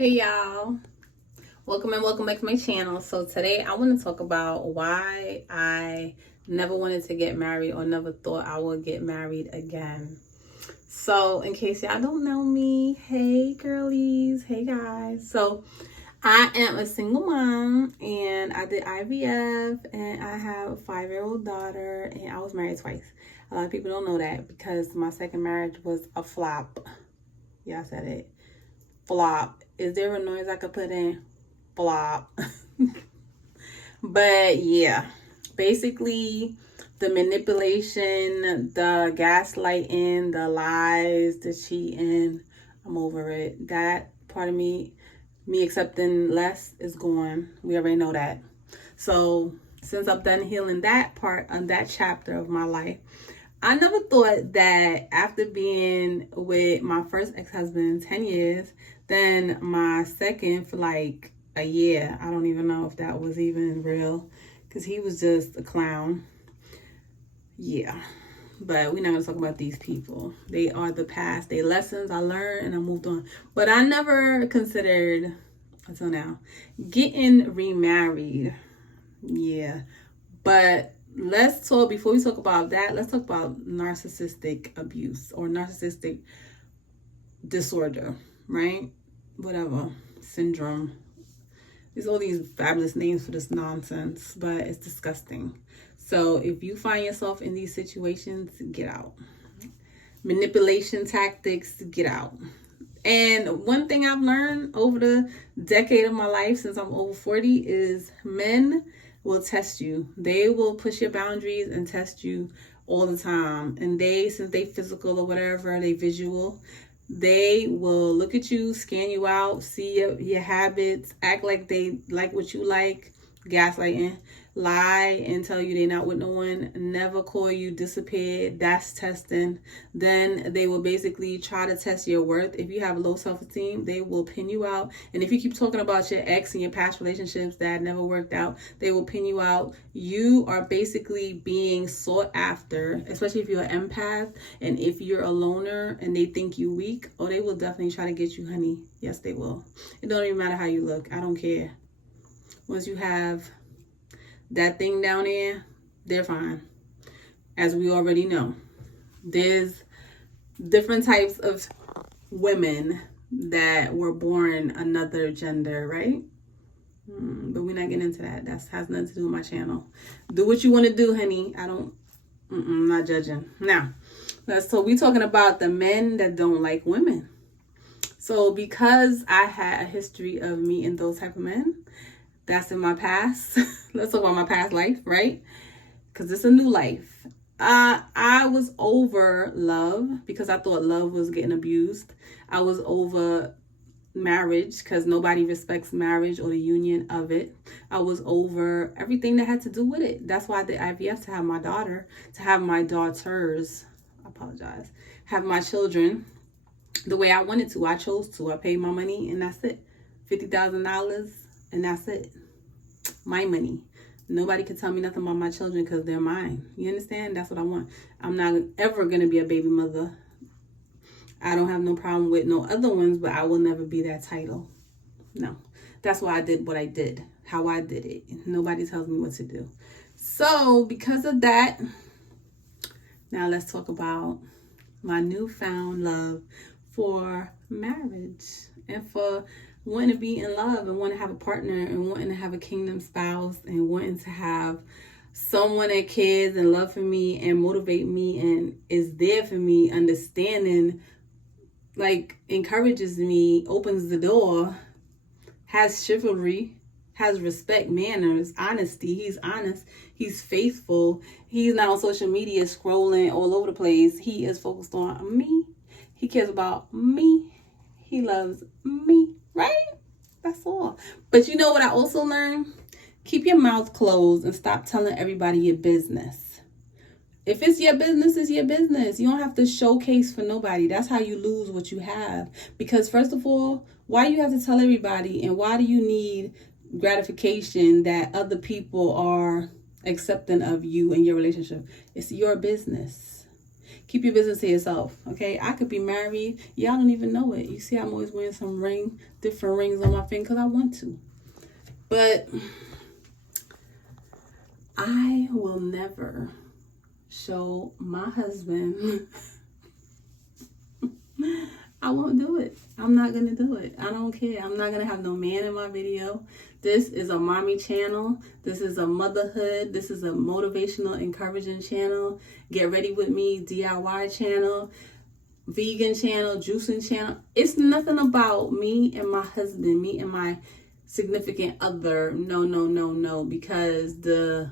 Hey y'all, welcome back to my channel. So today I want to talk about why I never wanted to get married or never thought I would get married again. So in case y'all don't know me, hey girlies, hey guys. So I am a single mom and I did IVF and I have a 5-year-old daughter and I was married twice. A lot of people don't know that because my second marriage was a flop. Yeah, I said it. Flop. Is there a noise I could put in? Flop. But yeah, basically the manipulation, the gaslighting, the lies, the cheating, I'm over it. That part of me accepting less is gone. We already know that. So since I'm done healing that part of that chapter of my life, I never thought that after being with my first ex-husband 10 years, then my second for like a year, I don't even know if that was even real because he was just a clown. Yeah, but we're not going to talk about these people. They are the past. They lessons I learned and I moved on. But I never considered, until now, getting remarried. Yeah, but let's talk, before we talk about that, let's talk about narcissistic abuse or narcissistic disorder, right? Whatever, syndrome. There's all these fabulous names for this nonsense, but it's disgusting. So if you find yourself in these situations, get out. Manipulation tactics, get out. And one thing I've learned over the decade of my life, since I'm over 40, is men will test you. They will push your boundaries and test you all the time. And since they physical or whatever, they visual, they will look at you, scan you out, see your habits, act like they like what you like, gaslighting, lie and tell you they're not with no one, never call you, disappear. That's testing. Then they will basically try to test your worth. If you have low self-esteem, they will pin you out. And if you keep talking about your ex and your past relationships that never worked out, they will pin you out. You are basically being sought after, especially if you're an empath and if you're a loner and they think you weak. Oh, they will definitely try to get you, honey. Yes, they will. It don't even matter how you look. I don't care. Once you have that thing down there, they're fine. As we already know, there's different types of women that were born another gender, right? But we're not getting into that. That has nothing to do with my channel. Do what you want to do, honey. I'm not judging. Now, so we talking about the men that don't like women. So because I had a history of meeting those type of men, that's in my past. Let's talk about my past life, right? Because it's a new life. I was over love because I thought love was getting abused. I was over marriage because nobody respects marriage or the union of it. I was over everything that had to do with it. That's why I did IVF, to have my daughter, to have my daughters, have my children the way I wanted to. I chose to. I paid my money and that's it. $50,000 and that's it. My money. Nobody can tell me nothing about my children because they're mine. You understand? That's what I want. I'm not ever going to be a baby mother. I don't have no problem with no other ones, but I will never be that title. No. That's why I did what I did. How I did it. Nobody tells me what to do. So because of that, now let's talk about my newfound love for marriage and for wanting to be in love and wanting to have a partner and wanting to have a kingdom spouse and wanting to have someone that cares and love for me and motivate me and is there for me, understanding, like encourages me, opens the door, has chivalry, has respect, manners, honesty. He's honest. He's faithful. He's not on social media scrolling all over the place. He is focused on me. He cares about me. He loves me. Right? That's all. But you know what I also learned? Keep your mouth closed and stop telling everybody your business. If it's your business, it's your business. You don't have to showcase for nobody. That's how you lose what you have. Because first of all, why you have to tell everybody, and why do you need gratification that other people are accepting of you and your relationship? It's your business. Keep your business to yourself, okay? I could be married. Y'all don't even know it. You see, I'm always wearing some different rings on my finger because I want to. But I will never show my husband. I won't do it. I'm not going to do it. I don't care. I'm not going to have no man in my video. This is a mommy channel. This is a motherhood. This is a motivational, encouraging channel. Get ready with me, DIY channel, vegan channel, juicing channel. It's nothing about me and my husband, me and my significant other. No, no, no, no. Because the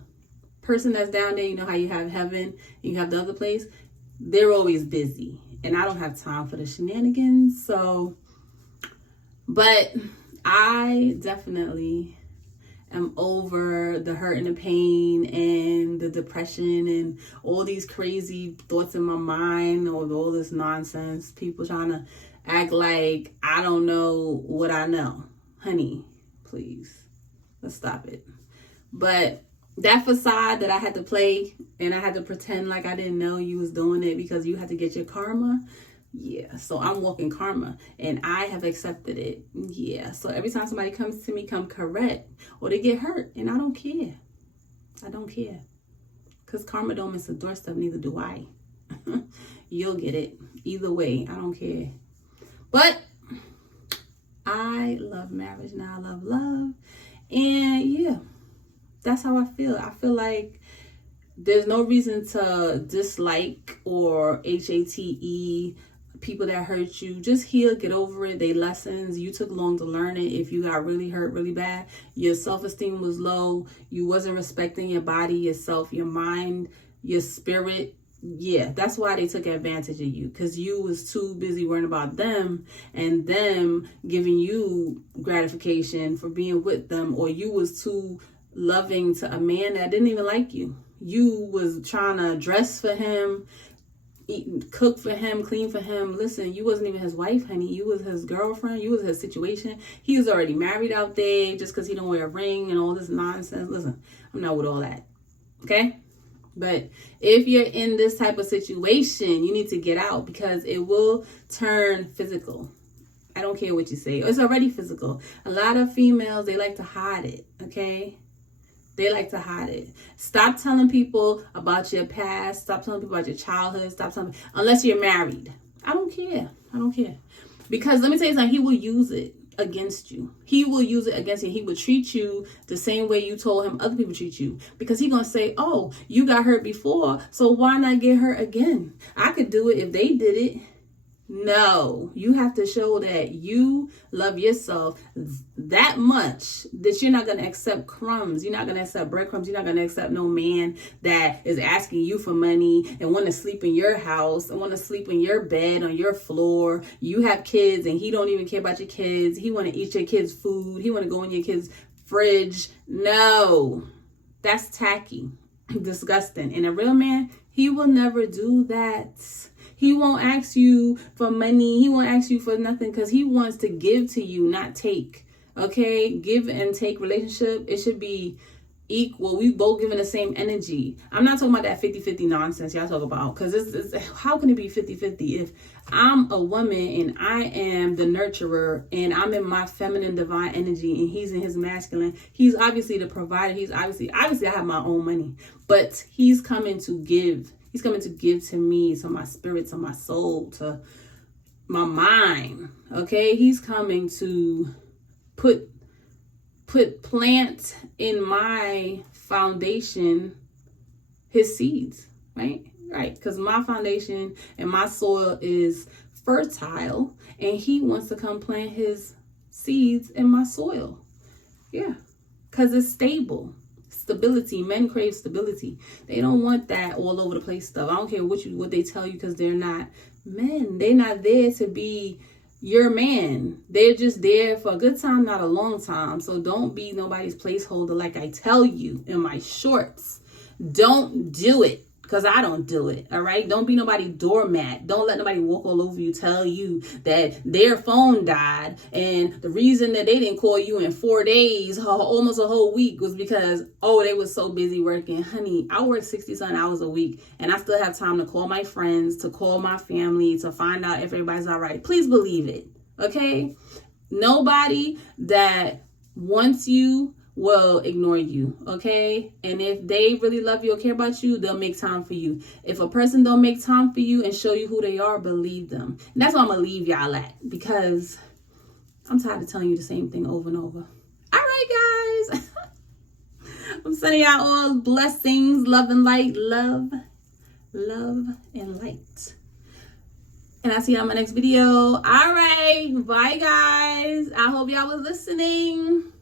person that's down there, you know how you have heaven and you have the other place? They're always busy. And I don't have time for the shenanigans. So, but I definitely am over the hurt and the pain and the depression and all these crazy thoughts in my mind or all this nonsense. People trying to act like I don't know what I know. Honey, please, let's stop it. But that facade that I had to play and I had to pretend like I didn't know you was doing it because you had to get your karma. Yeah, so I'm walking karma and I have accepted it. Yeah, so every time somebody comes to me, come correct or they get hurt, and I don't care. I don't care. Because karma don't miss a doorstep, neither do I. You'll get it. Either way, I don't care. But I love marriage now. I love love. And yeah, that's how I feel. I feel like there's no reason to dislike or hate people that hurt you. Just heal, get over it. They lessons. You took long to learn it. If you got really hurt really bad, your self-esteem was low, you wasn't respecting your body, yourself, your mind, your spirit. Yeah, that's why they took advantage of you, because you was too busy worrying about them and them giving you gratification for being with them, or you was too loving to a man that didn't even like you. You was trying to dress for him, eat, cook for him, clean for him. Listen, you wasn't even his wife, honey. You was his girlfriend. You was his situation. He was already married out there just because he don't wear a ring and all this nonsense. Listen, I'm not with all that. Okay? But if you're in this type of situation, you need to get out, because it will turn physical. I don't care what you say. It's already physical. A lot of females, they like to hide it. Okay? They like to hide it. Stop telling people about your past. Stop telling people about your childhood. Stop telling, unless you're married. I don't care. I don't care. Because let me tell you something, he will use it against you. He will use it against you. He will treat you the same way you told him other people treat you. Because he's going to say, oh, you got hurt before, so why not get hurt again? I could do it if they did it. No, you have to show that you love yourself that much that you're not going to accept crumbs. You're not going to accept breadcrumbs. You're not going to accept no man that is asking you for money and want to sleep in your house and want to sleep in your bed, on your floor. You have kids and he don't even care about your kids. He want to eat your kids' food. He want to go in your kids' fridge. No, that's tacky, disgusting. And a real man, he will never do that. He won't ask you for money. He won't ask you for nothing, because he wants to give to you, not take. Okay? Give and take relationship, it should be equal. We both giving the same energy. I'm not talking about that 50-50 nonsense y'all talk about, because it's how can it be 50-50 if I'm a woman and I am the nurturer and I'm in my feminine divine energy and he's in his masculine? He's obviously the provider. He's obviously I have my own money, but he's coming to give. He's coming to give to me, to my spirit, to my soul, to my mind. Okay? He's coming to put plant in my foundation his seeds, right? Right. Because my foundation and my soil is fertile, and he wants to come plant his seeds in my soil. Yeah. Because it's stable. Stability. Men crave stability. They don't want that all over the place stuff. I don't care what they tell you, because they're not men. They're not there to be your man. They're just there for a good time, not a long time. So don't be nobody's placeholder, like I tell you in my shorts. Don't do it. because I don't do it. All right. Don't be nobody doormat. Don't let nobody walk all over you, tell you that their phone died. And the reason that they didn't call you in 4 days, almost a whole week, was because, oh, they was so busy working. Honey, I work 60-something hours a week and I still have time to call my friends, to call my family, to find out if everybody's all right. Please believe it. Okay. Nobody that wants you will ignore you, okay? And if they really love you or care about you, they'll make time for you. If a person don't make time for you and show you who they are, believe them. And that's why I'm gonna leave y'all at, because I'm tired of telling you the same thing over and over. All right, guys. I'm sending y'all all blessings, love and light, love and light. And I'll see y'all in my next video. All right, bye guys. I hope y'all was listening.